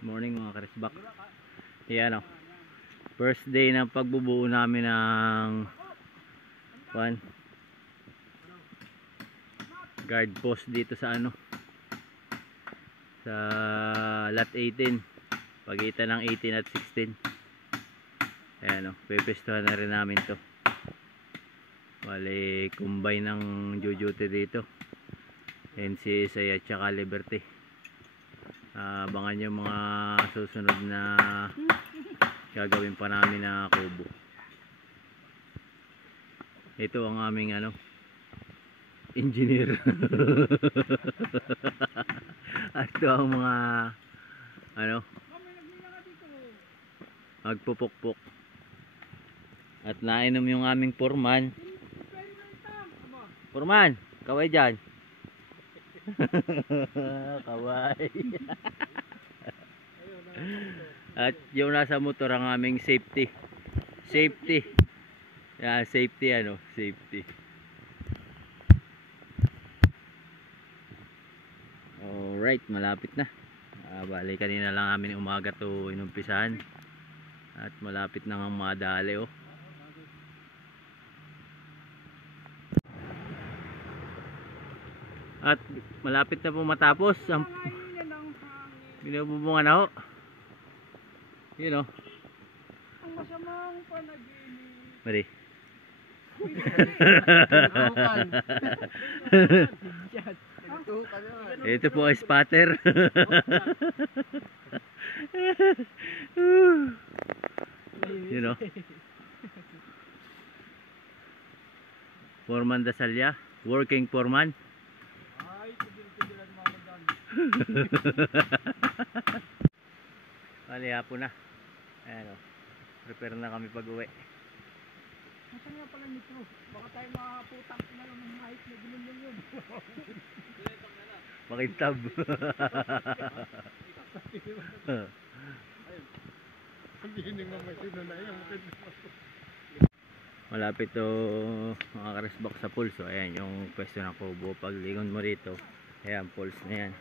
Morning mga karisbak. Yan o. First day ng pagbubuo namin ng guard post dito sa sa lot 18, pagitan ng 18 at 16. Ayan o, pepestuhan na rin namin to. Bali combine ng duty dito, NCSI at saka Liberty. Abangan yung mga susunod na gagawin pa namin na kubo. Ito ang aming engineer. At ito ang mga magpupukpok. At nainom yung aming foreman. Foreman, kaway dyan. Kaway. At yung nasa motor ang aming safety. Yeah, safety safety. Alright, malapit na. Bali kanina lang amin umaga to inumpisahan. At malapit na ang madali At malapit na po matapos ang binububungan na ho. Yun ang masamang panaginip. Mari. Ito po ay spatter. Foreman Dasalya, working foreman. Ay, tigil-tigilan mga dyan. Bali hapon na. Ayan prepare na kami pag uwi. Nasaan nga pala nitro? Baka tayo makaputang na lang ng mic na ginunyan yun. Makintab. Hindi nga may sinunayang. Malapit to mga karisbak sa pool. So ayan yung pwesto ng kubo. Pag lingon mo rito, ayan pools na yan.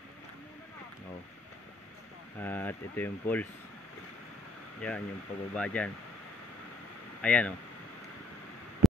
At ito yung pools. Yan yung pababa dyan. Ayan